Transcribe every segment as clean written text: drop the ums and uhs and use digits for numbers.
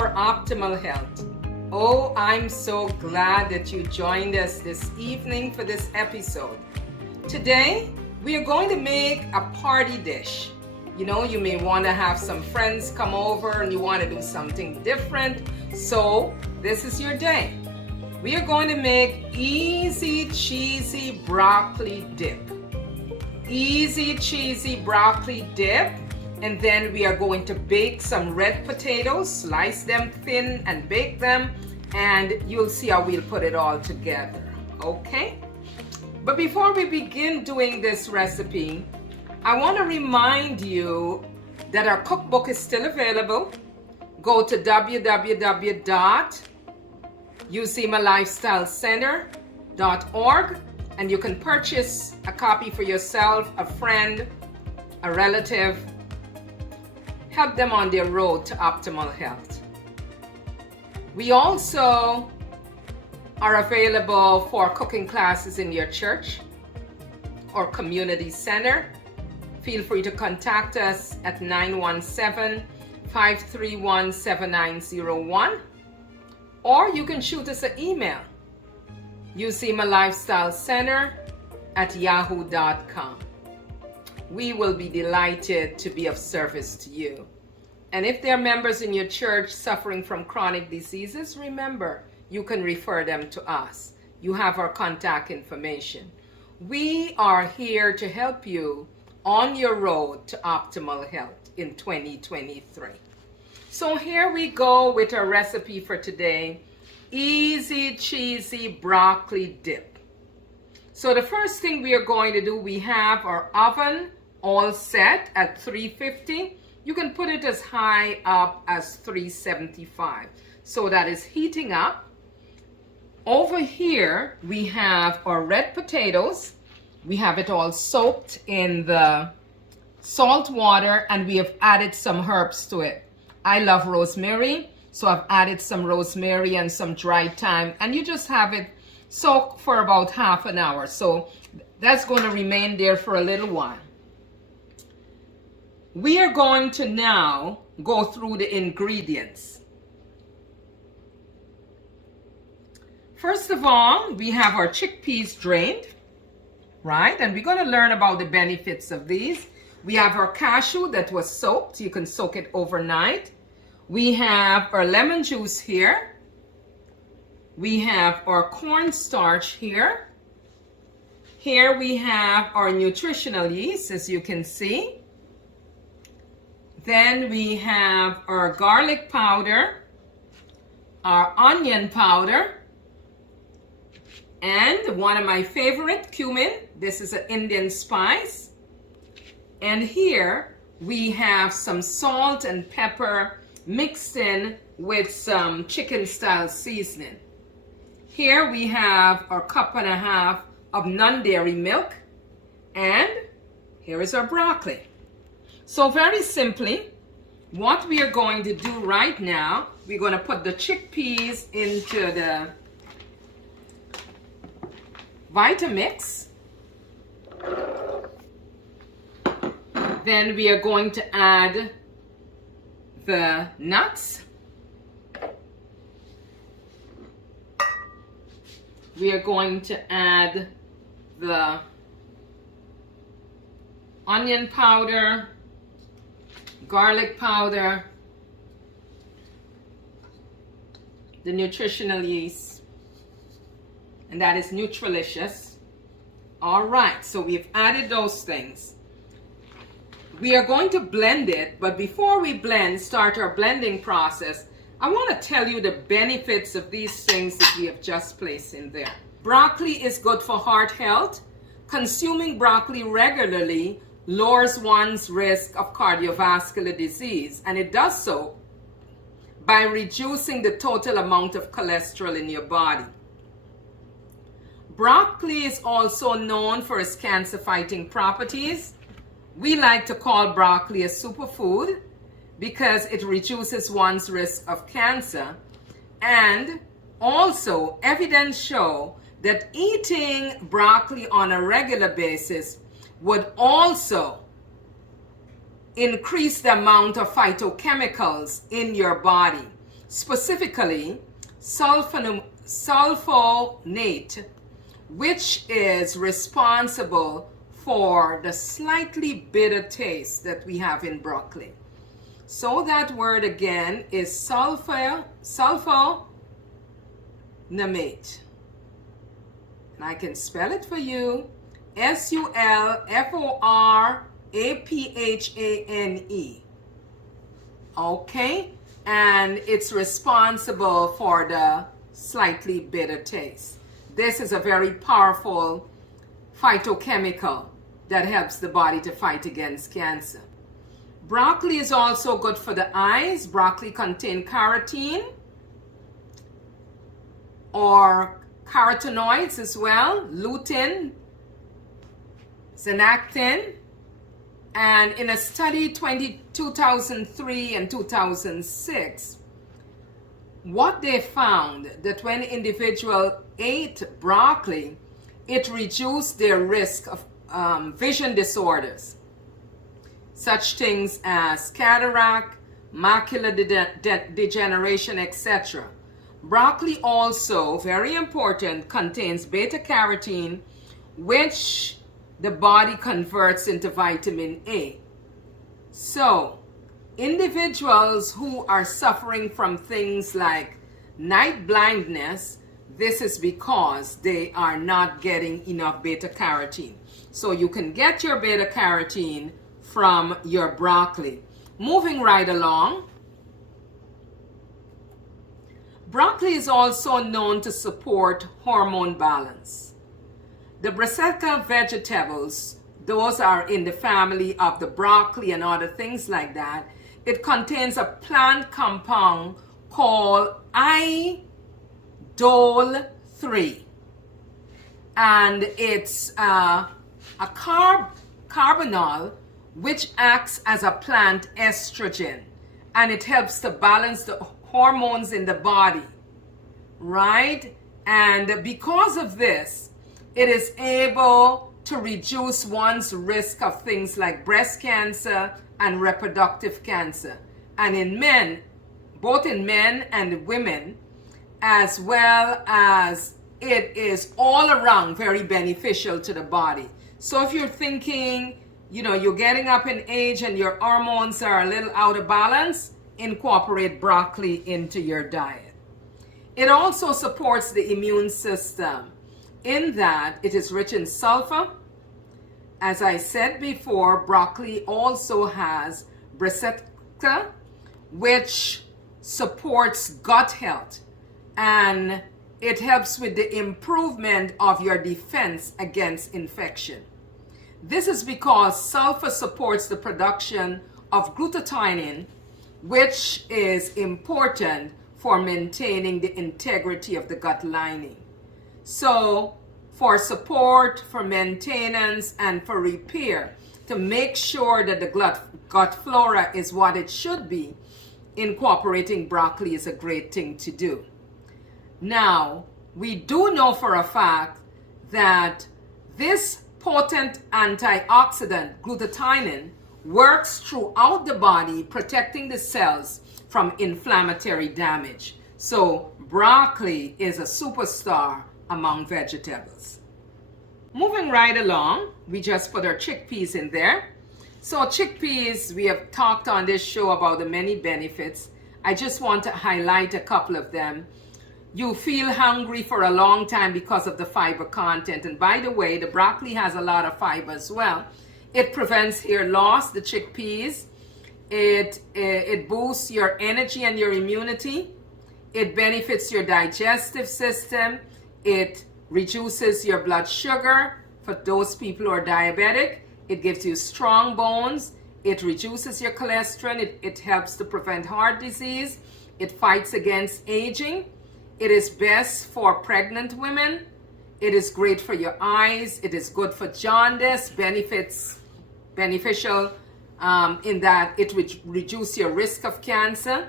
for optimal health. Oh, I'm so glad that you joined us this evening for this episode. Today, we are going to make a party dish. You know, you may want to have some friends come over and you want to do something different. So, this is your day. We are going to make easy, cheesy broccoli dip. Easy, cheesy broccoli dip. And then we are going to bake some red potatoes, slice them thin and bake them. And you'll see how we'll put it all together, okay? But before we begin doing this recipe, I want to remind you that our cookbook is still available. Go to www.usemalifestylecenter.org and you can purchase a copy for yourself, a friend, a relative. Help them on their road to optimal health. We also are available for cooking classes in your church or community center. Feel free to contact us at 917-531-7901, or you can shoot us an email, usemalifestylecenter@yahoo.com. We will be delighted to be of service to you. And if there are members in your church suffering from chronic diseases, remember, you can refer them to us. You have our contact information. We are here to help you on your road to optimal health in 2023. So here we go with our recipe for today, easy cheesy broccoli dip. So the first thing we are going to do, we have our oven all set at 350. You can put it as high up as 375. So that is heating up. Over here, we have our red potatoes. We have it all soaked in the salt water and we have added some herbs to it. I love rosemary, so I've added some rosemary and some dried thyme, and you just have it soak for about half an hour. So that's going to remain there for a little while. We are going to now go through the ingredients. First of all, we have our chickpeas drained, right? And we're going to learn about the benefits of these. We have our cashew that was soaked. You can soak it overnight. We have our lemon juice here. We have our cornstarch here. Here we have our nutritional yeast, as you can see. Then we have our garlic powder, our onion powder, and one of my favorite, cumin. This is an Indian spice. And here we have some salt and pepper mixed in with some chicken style seasoning. Here we have our 1.5 cups of non-dairy milk, and here is our broccoli. So very simply, what we are going to do right now, we're going to put the chickpeas into the Vitamix. Then we are going to add the nuts. We are going to add the onion powder, garlic powder, the nutritional yeast, and that is Nutrilicious. All right, so we've added those things. We are going to blend it, but before we start our blending process, I want to tell you the benefits of these things that we have just placed in there. Broccoli is good for heart health. Consuming broccoli regularly lowers one's risk of cardiovascular disease, and it does so by reducing the total amount of cholesterol in your body. Broccoli is also known for its cancer-fighting properties. We like to call broccoli a superfood because it reduces one's risk of cancer, and also evidence show that eating broccoli on a regular basis would also increase the amount of phytochemicals in your body. specifically sulfonate, which is responsible for the slightly bitter taste that we have in broccoli. So that word again is sulfonamate. And I can spell it for you. sulforaphane. Okay? And it's responsible for the slightly bitter taste. This is a very powerful phytochemical that helps the body to fight against cancer. Broccoli is also good for the eyes. Broccoli contains carotene or carotenoids as well, lutein, zeaxanthin. And in a study 2003 and 2006, what they found that when individuals ate broccoli, it reduced their risk of vision disorders, such things as cataract, macular degeneration, etc. Broccoli also, very important, contains beta-carotene, which the body converts into vitamin A. So, individuals who are suffering from things like night blindness, this is because they are not getting enough beta-carotene. So you can get your beta-carotene from your broccoli. Moving right along, broccoli is also known to support hormone balance. The brassica vegetables, those are in the family of the broccoli and other things like that. It contains a plant compound called idol-3. And it's a carbonyl which acts as a plant estrogen. And it helps to balance the hormones in the body, right? And because of this, it is able to reduce one's risk of things like breast cancer and reproductive cancer. And in men, both in men and women, as well as it is all around very beneficial to the body. So if you're thinking, you're getting up in age and your hormones are a little out of balance, incorporate broccoli into your diet. It also supports the immune system in that it is rich in sulfur. As I said before, broccoli also has brassica, which supports gut health, and it helps with the improvement of your defense against infection. This is because sulfur supports the production of glutathione, which is important for maintaining the integrity of the gut lining. So for support, for maintenance, and for repair, to make sure that the gut flora is what it should be, incorporating broccoli is a great thing to do. Now, we do know for a fact that this potent antioxidant, glutathione, works throughout the body, protecting the cells from inflammatory damage. So broccoli is a superstar among vegetables. Moving right along, we just put our chickpeas in there. So chickpeas, we have talked on this show about the many benefits. I just want to highlight a couple of them. You feel hungry for a long time because of the fiber content. And by the way, the broccoli has a lot of fiber as well. It prevents hair loss, the chickpeas. It boosts your energy and your immunity. It benefits your digestive system. It reduces your blood sugar for those people who are diabetic. It gives you strong bones. It reduces your cholesterol. It helps to prevent heart disease. It fights against aging. It is best for pregnant women. It is great for your eyes. It is good for jaundice. Beneficial in that it reduces your risk of cancer.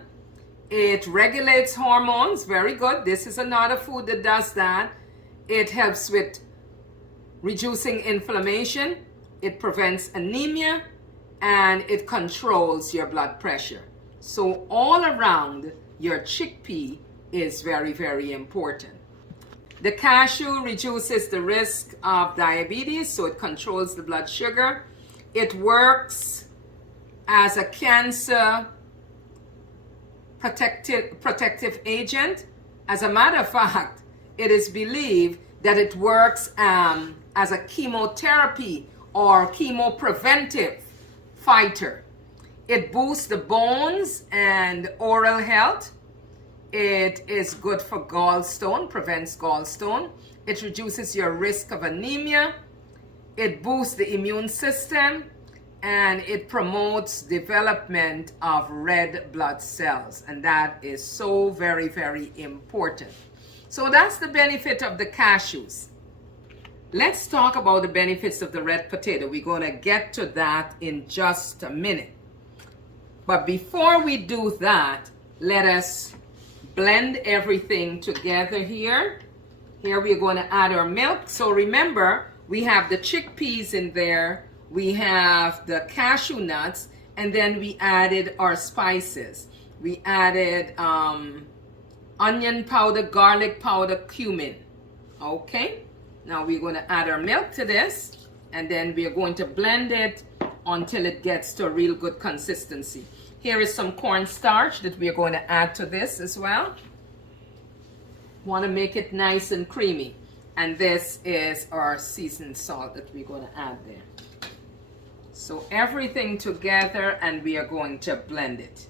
It regulates hormones. Very good. This is another food that does that. It helps with reducing inflammation. It prevents anemia, and it controls your blood pressure. So all around, your chickpea is very, very important. The cashew reduces the risk of diabetes, so it controls the blood sugar. It works as a cancer protective agent. As a matter of fact, it is believed that it works as a chemotherapy or chemopreventive fighter. It boosts the bones and oral health. It is good for gallstone, prevents gallstone. It reduces your risk of anemia. It boosts the immune system, and it promotes development of red blood cells, and that is so very, very important. So that's the benefit of the cashews. Let's talk about the benefits of the red potato. We're going to get to that in just a minute. But before we do that, let us blend everything together here. Here we're going to add our milk. So remember, we have the chickpeas in there, we have the cashew nuts, and then we added our spices. We added onion powder, garlic powder, cumin. Okay, now we're going to add our milk to this, and then we're going to blend it until it gets to a real good consistency. Here is some cornstarch that we're going to add to this as well. Want to make it nice and creamy. And this is our seasoned salt that we're going to add there. So everything together, and we are going to blend it.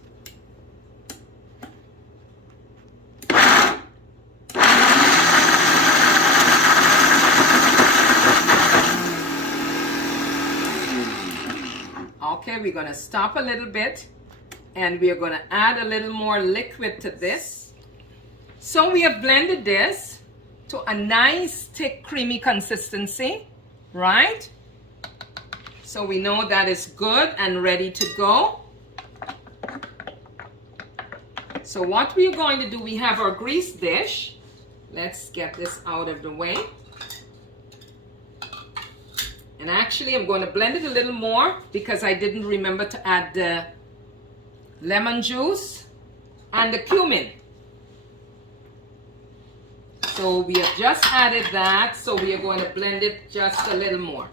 Okay, we're going to stop a little bit, and we are going to add a little more liquid to this. So we have blended this to a nice, thick, creamy consistency, right? So we know that is good and ready to go. So what we're going to do, we have our grease dish. Let's get this out of the way. And actually, I'm going to blend it a little more because I didn't remember to add the lemon juice and the cumin. So we have just added that, so we are going to blend it just a little more.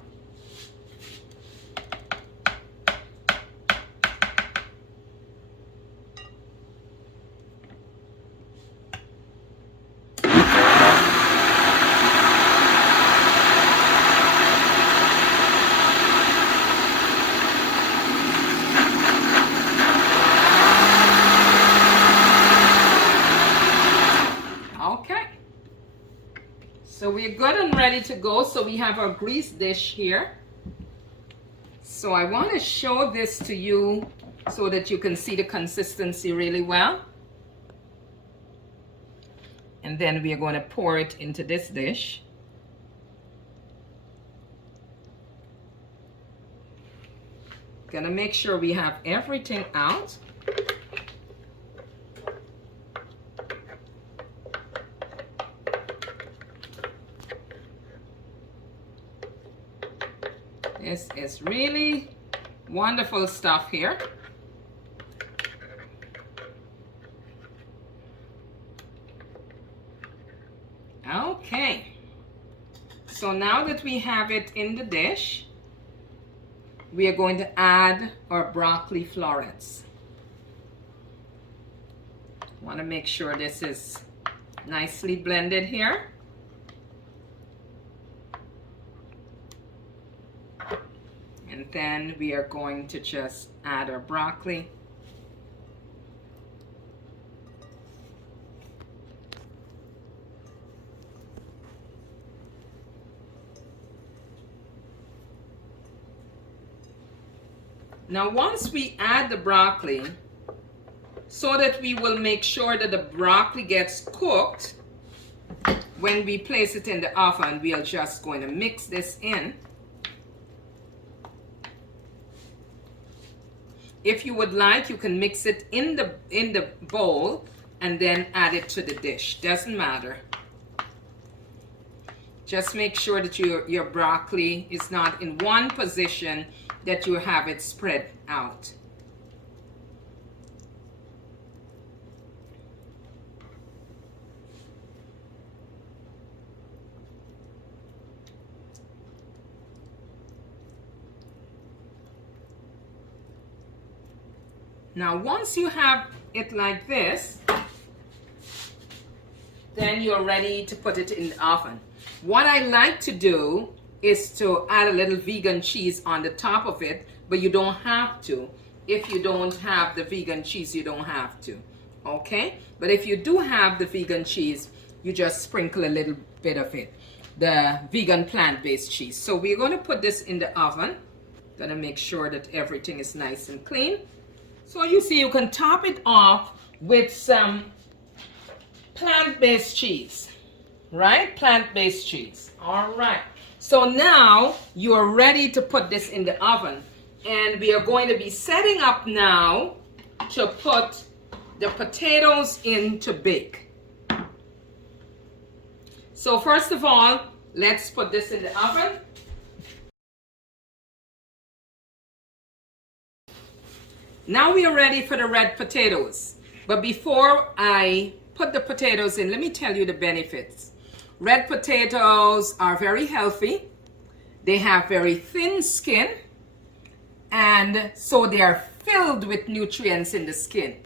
So we're good and ready to go. So we have our grease dish here. So I want to show this to you so that you can see the consistency really well. And then we are going to pour it into this dish. Gonna make sure we have everything out. This is really wonderful stuff here. Okay, so now that we have it in the dish, we are going to add our broccoli florets. Want to make sure this is nicely blended here. And then we are going to just add our broccoli. Now once we add the broccoli, so that we will make sure that the broccoli gets cooked, when we place it in the oven, we are just going to mix this in. If you would like, you can mix it in the bowl and then add it to the dish. Doesn't matter. Just make sure that your broccoli is not in one position, that you have it spread out. Now, once you have it like this, then you're ready to put it in the oven. What I like to do is to add a little vegan cheese on the top of it, but you don't have to. If you don't have the vegan cheese, you don't have to, okay? But if you do have the vegan cheese, you just sprinkle a little bit of it, the vegan plant-based cheese. So we're going to put this in the oven. Gonna make sure that everything is nice and clean. So you see, you can top it off with some plant-based cheese, right? Plant-based cheese. All right. So now you are ready to put this in the oven, and we are going to be setting up now to put the potatoes in to bake. So first of all, let's put this in the oven. Now we are ready for the red potatoes. But before I put the potatoes in, let me tell you the benefits. Red potatoes are very healthy. They have very thin skin, and so they are filled with nutrients in the skin.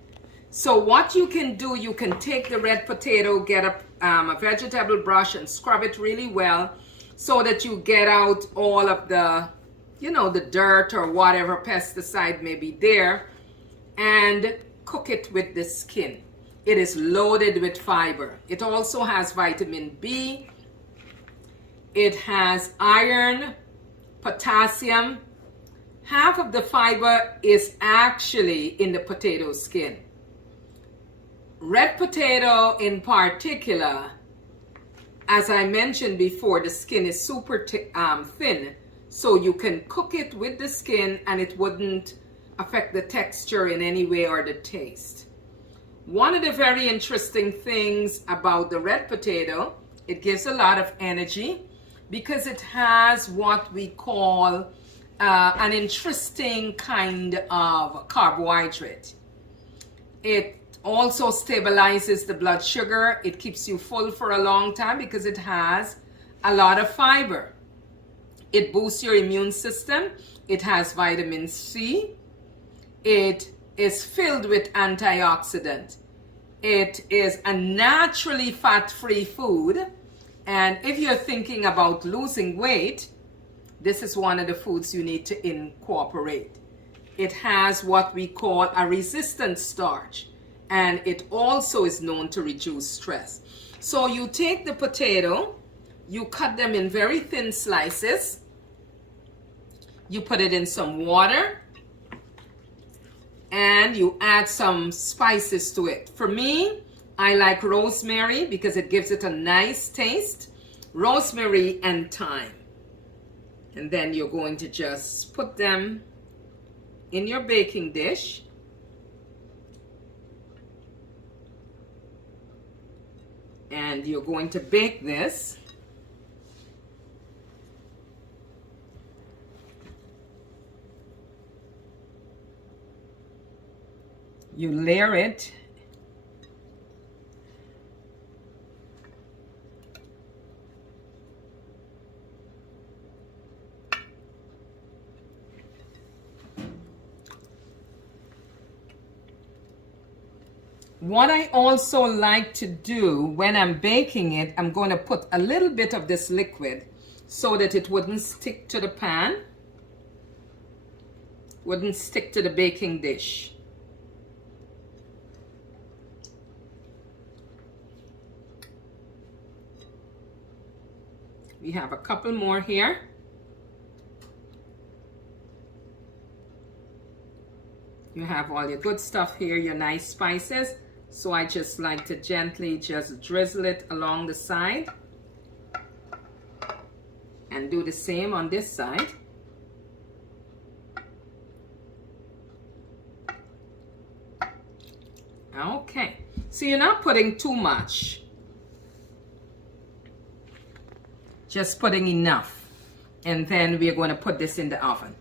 So what you can do, you can take the red potato, get a vegetable brush and scrub it really well so that you get out all of the, the dirt or whatever pesticide may be there, and cook it with the skin. It is loaded with fiber. It also has vitamin B. It has iron, potassium. Half of the fiber is actually in the potato skin. Red potato in particular, as I mentioned before, the skin is super thin, so you can cook it with the skin and it wouldn't affect the texture in any way or the taste. One of the very interesting things about the red potato, it gives a lot of energy because it has what we call an interesting kind of carbohydrate. It also stabilizes the blood sugar. It keeps you full for a long time because it has a lot of fiber. It boosts your immune system. It has vitamin C. It is filled with antioxidant. It is a naturally fat-free food. And if you're thinking about losing weight, this is one of the foods you need to incorporate. It has what we call a resistant starch, and it also is known to reduce stress. So you take the potato, you cut them in very thin slices, you put it in some water, and you add some spices to it. For me, I like rosemary because it gives it a nice taste. Rosemary and thyme. And then you're going to just put them in your baking dish. And you're going to bake this. You layer it. What I also like to do when I'm baking it, I'm going to put a little bit of this liquid so that it wouldn't stick to the pan, wouldn't stick to the baking dish. We have a couple more here. You have all your good stuff here, your nice spices. So I just like to gently just drizzle it along the side. And do the same on this side. Okay, so you're not putting too much. Just putting enough. And then we're going to put this in the oven.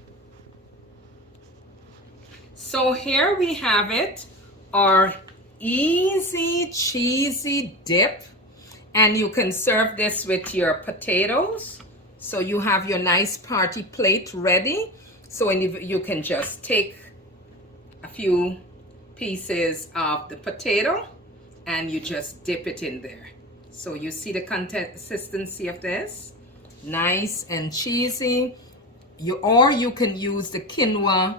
So here we have it, our easy cheesy dip. And you can serve this with your potatoes. So you have your nice party plate ready. So you can just take a few pieces of the potato and you just dip it in there. So you see the consistency of this? Nice and cheesy. Or you can use the quinoa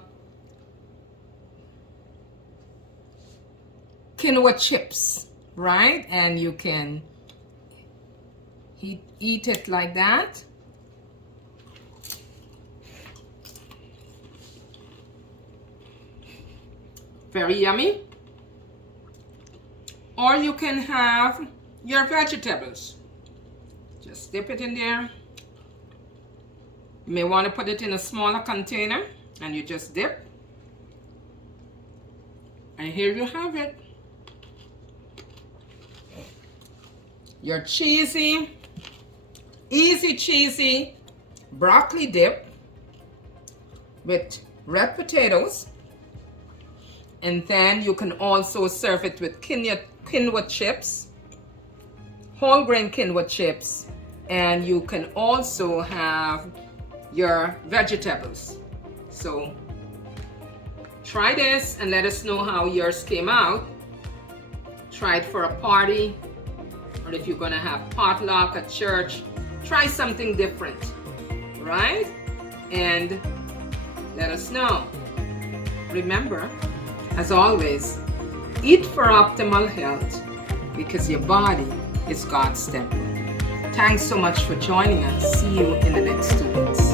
chips, right? And you can eat it like that. Very yummy. Or you can have your vegetables. Just dip it in there. You may want to put it in a smaller container and you just dip. And here you have it. Your cheesy, easy cheesy broccoli dip with red potatoes. And then you can also serve it with quinoa chips, whole grain quinoa chips, and you can also have your vegetables. So try this and let us know how yours came out. Try it for a party, or if you're gonna have potluck at church, try something different, right? And let us know. Remember, as always, eat for optimal health because your body is God's temple. Thanks so much for joining us. See you in the next 2 weeks.